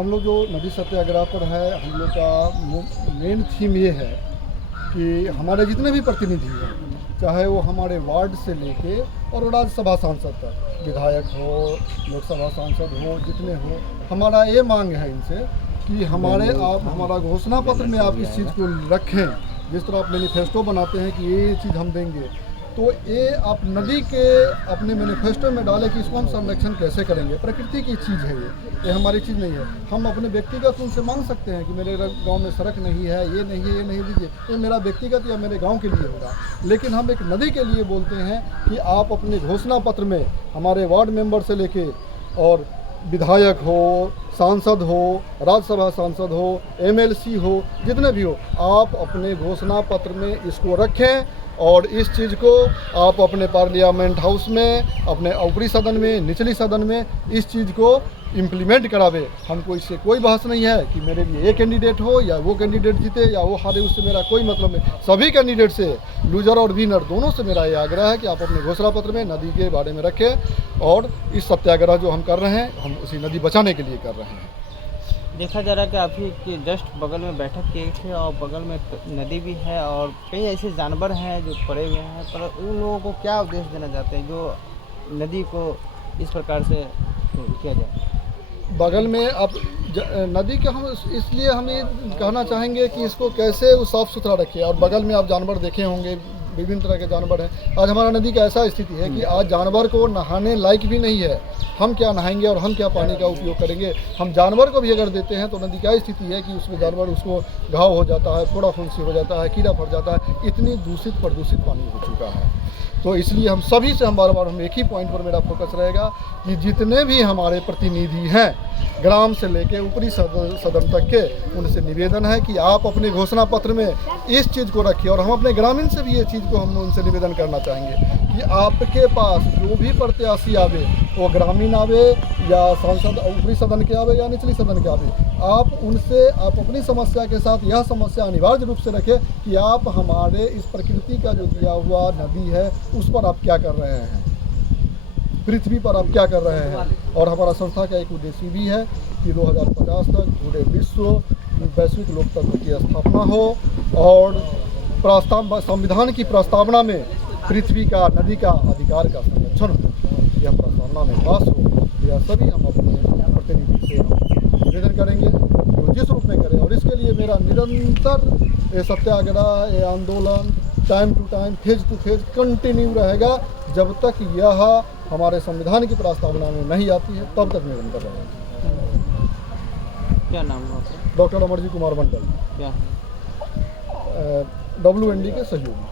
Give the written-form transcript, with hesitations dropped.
हम लोग जो नदी सत्याग्रह पर है, हम लोग का मेन थीम ये है कि हमारे जितने भी प्रतिनिधि हैं, चाहे वो हमारे वार्ड से लेके और राज्यसभा सांसद तक, विधायक हो, लोकसभा सांसद हो, जितने हो, हमारा ये मांग है इनसे कि आप हमारा घोषणा पत्र में आप इस चीज़ को रखें। जिस तरह आप मैनिफेस्टो बनाते हैं कि ये चीज़ हम देंगे, तो ये आप नदी के अपने मैनिफेस्टो में डालें कि इसको हम संरक्षण कैसे करेंगे। प्रकृति की चीज़ है ये हमारी चीज़ नहीं है। हम अपने व्यक्तिगत उनसे मांग सकते हैं कि मेरे गांव में सड़क नहीं है, ये नहीं है, ये नहीं दीजिए, ये मेरा व्यक्तिगत या मेरे गांव के लिए होगा। लेकिन हम एक नदी के लिए बोलते हैं कि आप अपने घोषणा पत्र में हमारे वार्ड मेंबर से लेके और विधायक हो, सांसद हो, राज्यसभा सांसद हो, एमएलसी हो, जितने भी हो, आप अपने घोषणा पत्र में इसको रखें और इस चीज़ को आप अपने पार्लियामेंट हाउस में, अपने ऊपरी सदन में, निचली सदन में इस चीज़ को इम्प्लीमेंट करावे। हमको इससे कोई बहस नहीं है कि मेरे लिए ये कैंडिडेट हो या वो कैंडिडेट जीते या वो हारे, उससे मेरा कोई मतलब नहीं। सभी कैंडिडेट से, लूजर और विनर दोनों से मेरा ये आग्रह है कि आप अपने घोषणा पत्र में नदी के बारे में रखें और इस सत्याग्रह जो हम कर रहे हैं, हम उसी नदी बचाने के लिए कर रहे हैं। देखा जा रहा है कि आप ही के जस्ट बगल में बैठक किए थे और बगल में नदी भी है और कई ऐसे जानवर हैं जो पड़े हुए हैं, पर उन लोगों को क्या उपदेश देना चाहते हैं जो नदी को इस प्रकार से किया जाए? बगल में आप नदी का हम इसलिए हम ये कहना चाहेंगे कि इसको कैसे वो साफ़ सुथरा रखिए। और बगल में आप जानवर देखे होंगे, विभिन्न तरह के जानवर हैं। आज हमारा नदी का ऐसा स्थिति है कि आज जानवर को नहाने लायक भी नहीं है। हम क्या नहाएंगे और हम क्या पानी का उपयोग करेंगे? हम जानवर को भी अगर देते हैं तो नदी क्या स्थिति है कि उसमें जानवर, उसको घाव हो जाता है, फोड़ा फुंसी हो जाता है, कीड़ा फट जाता है। इतनी दूषित प्रदूषित पानी हो चुका है। तो इसलिए हम सभी से, हम बार हम एक ही पॉइंट पर मेरा फोकस रहेगा कि जितने भी हमारे प्रतिनिधि हैं, ग्राम से लेके ऊपरी सदन तक के, उनसे निवेदन है कि आप अपने घोषणा पत्र में इस चीज़ को रखिए। और हम अपने ग्रामीण से भी ये चीज़ को हम उनसे निवेदन करना चाहेंगे कि आपके पास जो भी प्रत्याशी आवे, वो ग्रामीण आवे या सांसद ऊपरी सदन के आवे या निचली सदन के आवे, आप उनसे आप अपनी समस्या के साथ यह समस्या अनिवार्य रूप से रखें कि आप हमारे इस प्रकृति का जो दिया हुआ नदी है, उस पर आप क्या कर रहे हैं, पृथ्वी पर आप क्या कर रहे हैं। और हमारा संस्था का एक उद्देश्य भी है कि 2050 तक पूरे विश्व वैश्विक लोकतंत्र की स्थापना हो और संविधान की प्रस्तावना में पृथ्वी का, नदी का अधिकार का संरक्षण हो। यह प्रस्तावना में पास हो। यह सभी हम अपने प्रतिनिधि से निवेदन करेंगे जो जिस रूप में करें। और इसके लिए मेरा निरंतर ये सत्याग्रह, ये आंदोलन time to time, phase to phase continue रहेगा जब तक यह हमारे संविधान की प्रस्तावना में नहीं आती है, तब तक निरंतर रहेगा। क्या नाम है आपका? डॉक्टर अमरजीत कुमार मंडल, क्या WND के सहयोगी।